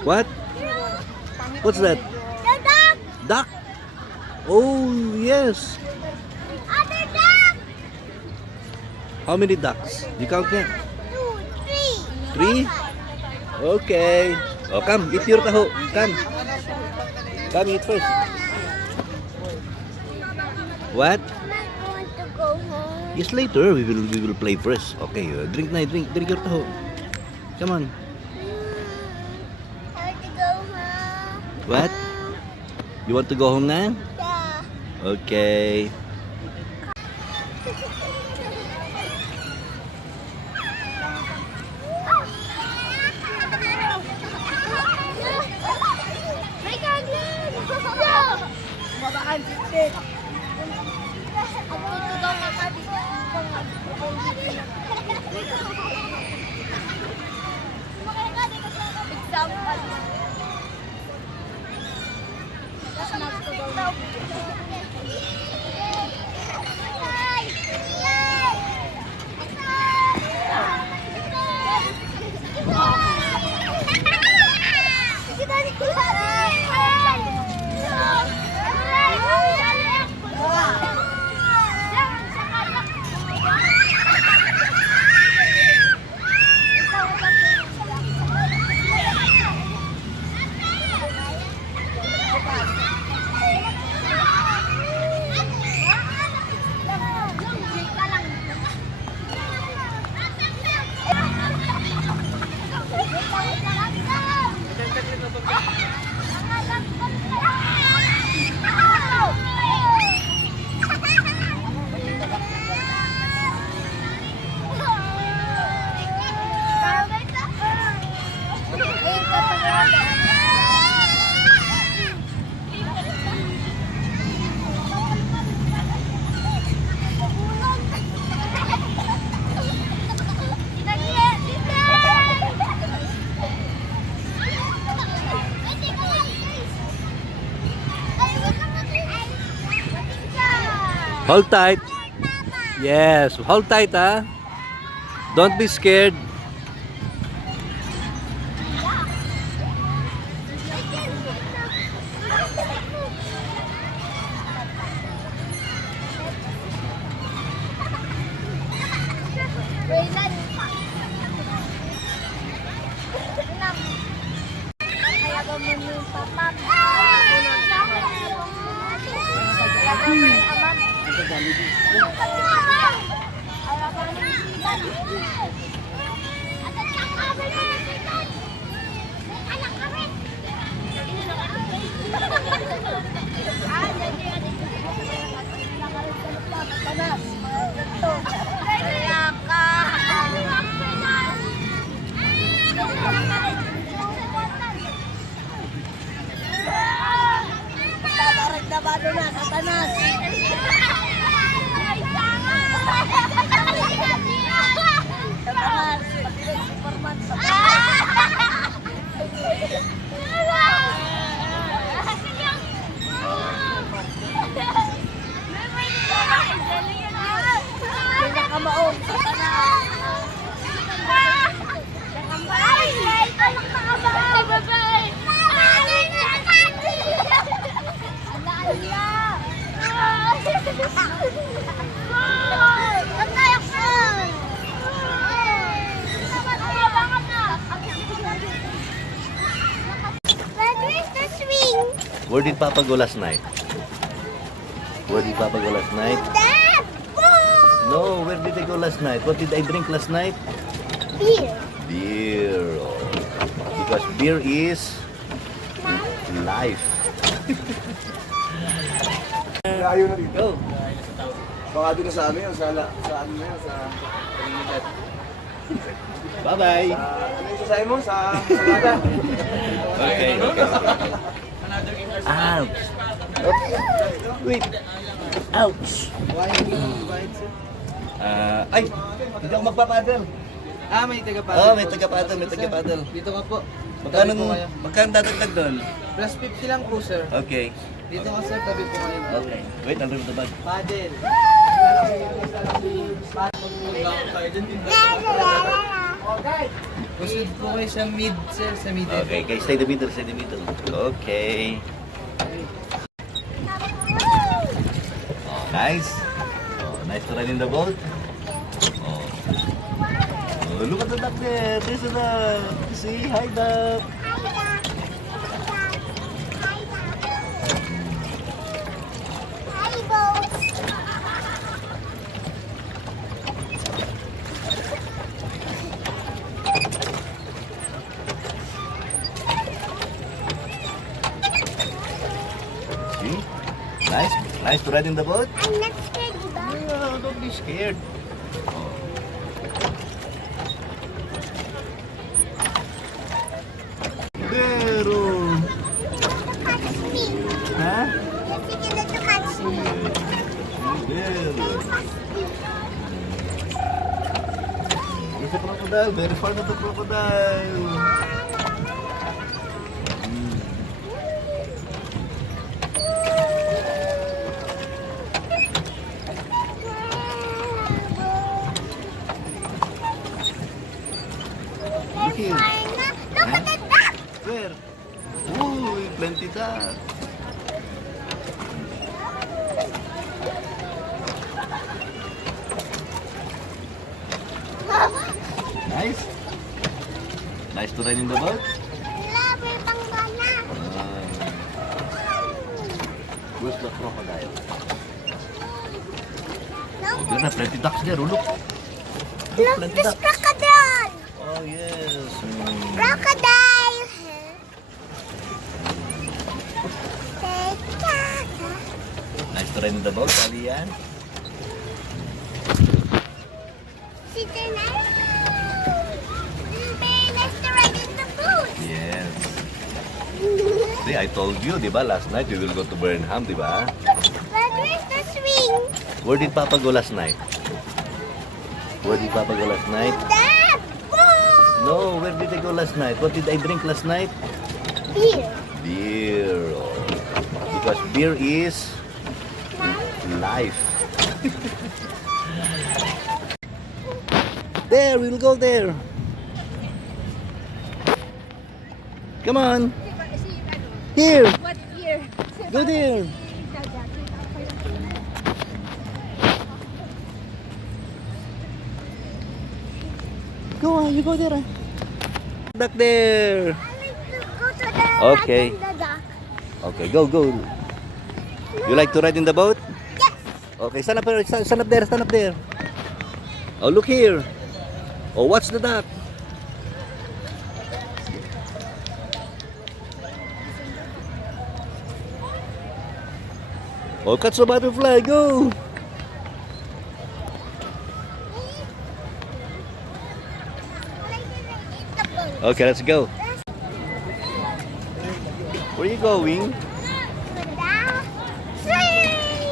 What? What's that? The duck. Duck? Oh, yes. Other duck. How many ducks? You count them? 2, 3. 3? Okay. Oh, come, eat your taho. Come. Come, eat first. What? I want to go home. Yes, later we will play first. Okay, drink na, drink your taho. Come on. I want to go home. What? You want to go home na? Yeah. Okay. Babaan sipit. Ang tutugaw na ka dito. Example. Tapos magtugaw na. Hold tight. Yes, hold tight, ah. Don't be scared. Nabado na, Satanas. Satanas, pati Superman, pinakamaong Satanas. Anak na ka ba? Bye-bye. Where did Papa go last night? Where did Papa go last night? No, where did I go last night? What did I drink last night? Beer. Beer. Oh. Because beer is life. Ayaw na dito. Go. Baka doon na sa amin, sa ano na yun, sa Trinidad. Bye-bye. Ano yung sasay mo? Sa Canada? Okay, okay. Ouch. Wait. Ouch. Ay, hindi ako magpapadal. May taga-paddle. Oh, may taga-paddle, may taga-paddle. Dito ka po. Magkano dadagdag doon? Plus 50 lang po, sir. Okay. Dito ka, sir. Tabi po kayo. Okay. Wait, nandun the bag. Paddle. La la la la. Okay. Proceed po kayo sa mid, sir. Sa middle. Okay, okay, stay in the middle, stay in the middle. Okay. Oh, nice. Oh, nice to ride in the boat. Oh. Oh, look at the duck there. There's a duck. See, hi duck. See? Nice. Nice to ride in the boat. I'm not scared, diba? No, don't be scared. Oh. There, oh. Catch me. Huh? Yes, you can let you catch me. There. There's a crocodile. Very far of the crocodile. Look here. Look at the duck. Where? Ooh, plenty duck. Nice. Nice to ride in the boat. Love your banggana. Where's the crocodile? No. Oh, there na, plenty ducks there. Oh, look. Look, plenty this ducks. crocodile. Oh, yes. Crocodile. Take care. Nice to ride in the boat, Alian. Sit there now. Very nice to ride in the boat. Yes. See, I told you, di ba, last night we will go to Burnham, di ba? But where's the swing? Where did Papa go last night? Where did Papa go last night? That boat. No, where did I go last night? What did I drink last night? Beer. Beer. Oh. Because beer is life. There, we'll go there. Come on. Here. What year? Go there. Go on, you go there. Duck there. I like to go to the Okay. ride in the dock. Okay, go, go. You like to ride in the boat? Yes. Okay, stand up there, stand up there, stand up there. Oh, look here. Oh, watch the duck. Oh, catch the butterfly, go. Okay, let's go. Where are you going?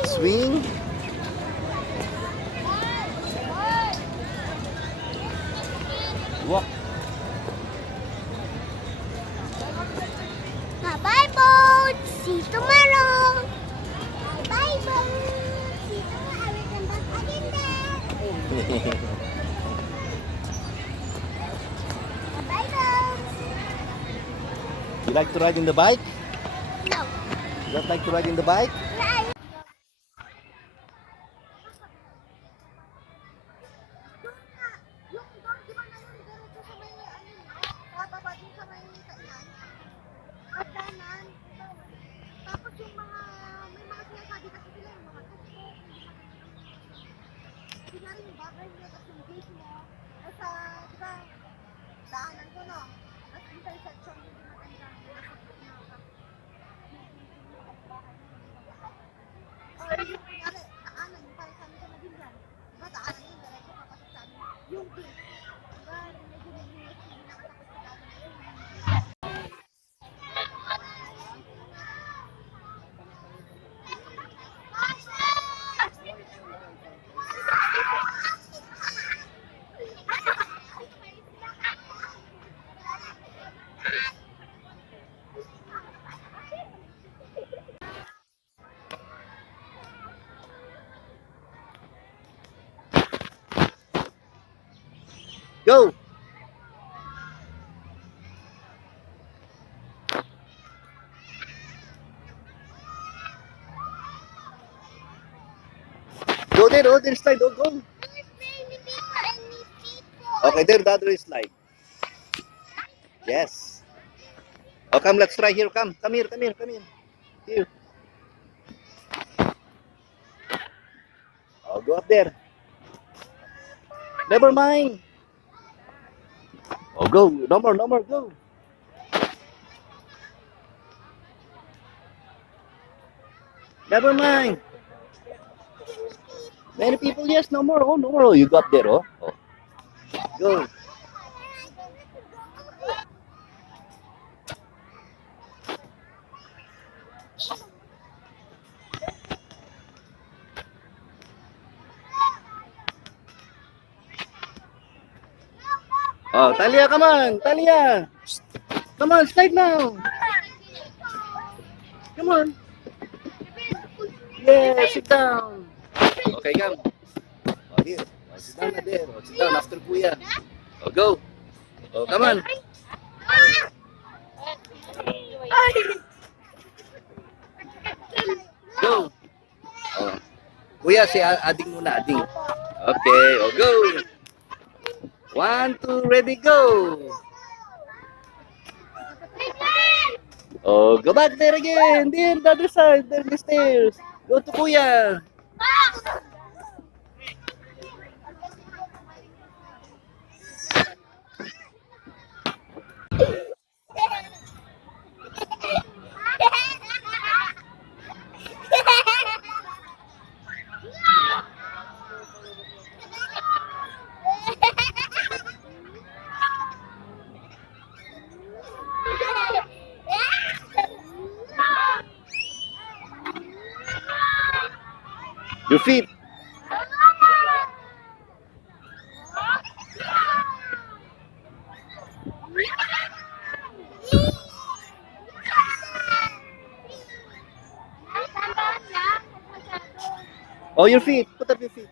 Swing? Walk. Bye boat. See you tomorrow. Bye boat. See you tomorrow. I will come back again there. Bye boat. You like to ride in the bike? No. You don't like to ride in the bike? No. Tapos yung mga, may mga sinasabi kasi sila yung mga textbook, hindi na rin yung bagay nyo, tapos yung gate mo, sa, di ba, daanan ko, no? Tapos intersection, hindi maganda, or yung kunyari, daanan, yung para sa amin sa Mabinyan, di ba, daanan yun, diretso papasok sa amin, yung gate, di ba, medyo hindi nakatapos sa daanan. Go! Oh, there slide. Oh, go. Okay, there, the other slide. Yes. Oh, come, let's try here. Come here. Here. Oh, go up there. Never mind. Oh, go. No more, go. Never mind. Many people, yes, no more. Oh, no more. Oh, you got there, oh. Oh. Go. Oh, Talia, come on. Talia. Come on, slide now. Come on. Yeah, sit down. Okay, come. Oh, here. Oh, sit down na there. Oh, sit down after Kuya. Oh, go. Oh, come on. Go. Oh. Kuya, si Ading muna, Ading. Okay, oh, go. 1, 2, ready, go. Oh, go back there again. There, the other side. There, the stairs. Go to Kuya. Your feet. Oh, your feet. Put up your feet.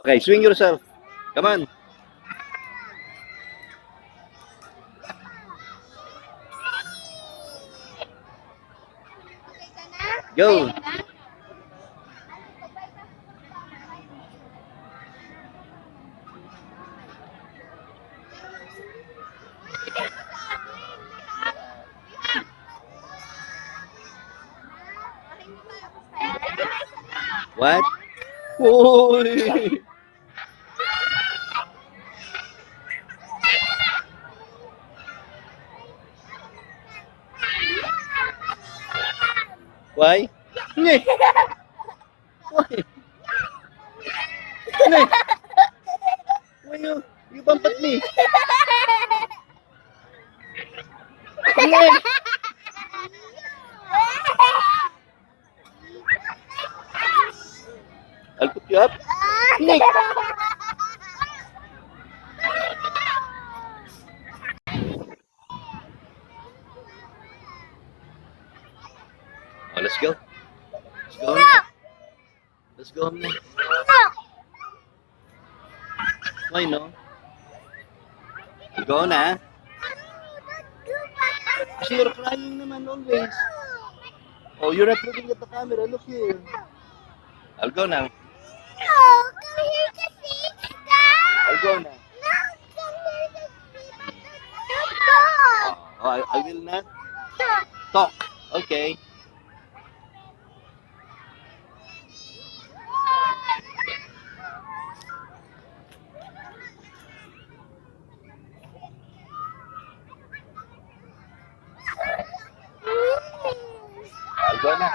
Okay, swing yourself. Come on. Go. What? Uy. Why? Nye. Why? Nye. Why you bump at me? Nye. I'll put you up. Nye. Oh, let's go. Let's go. Let's go home now. Why no? You go na. Kasi you're crying naman always. Oh, you're not looking at the camera. Look here. I'll go now. I'll go now. Oh, I will not talk. Okay. I'll go na.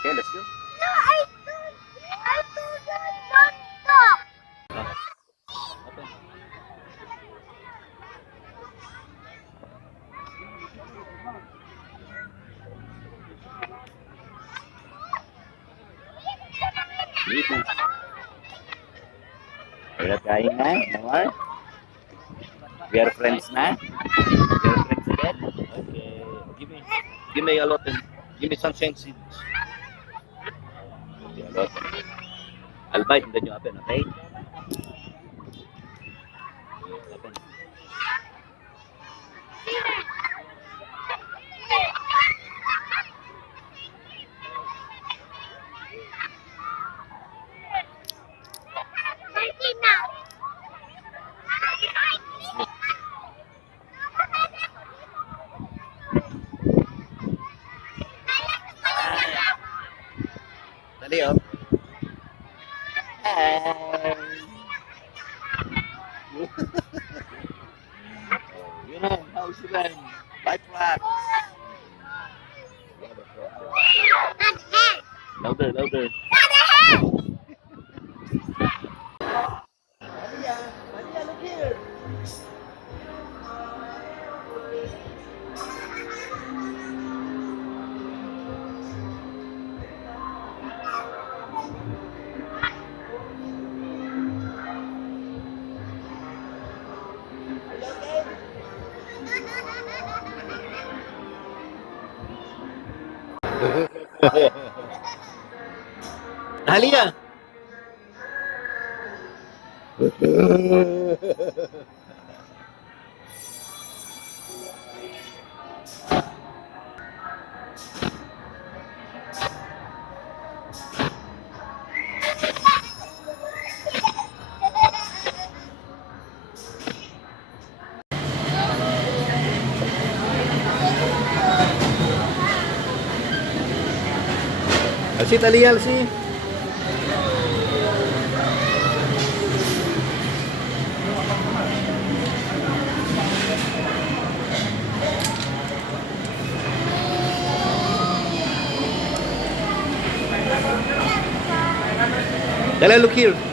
Okay, let's go. Okay. Dito. Wala kain na, naman. We are friends na. We are friends again. Okay. Give me a lot and give me sunshine seeds. Okay, a lot. I'll bite and then you open, okay? Ali, oh. Yun na, how's it going? Five flags. Louder, louder. Halika! Alsi, tali, Alsi. Dala, look here.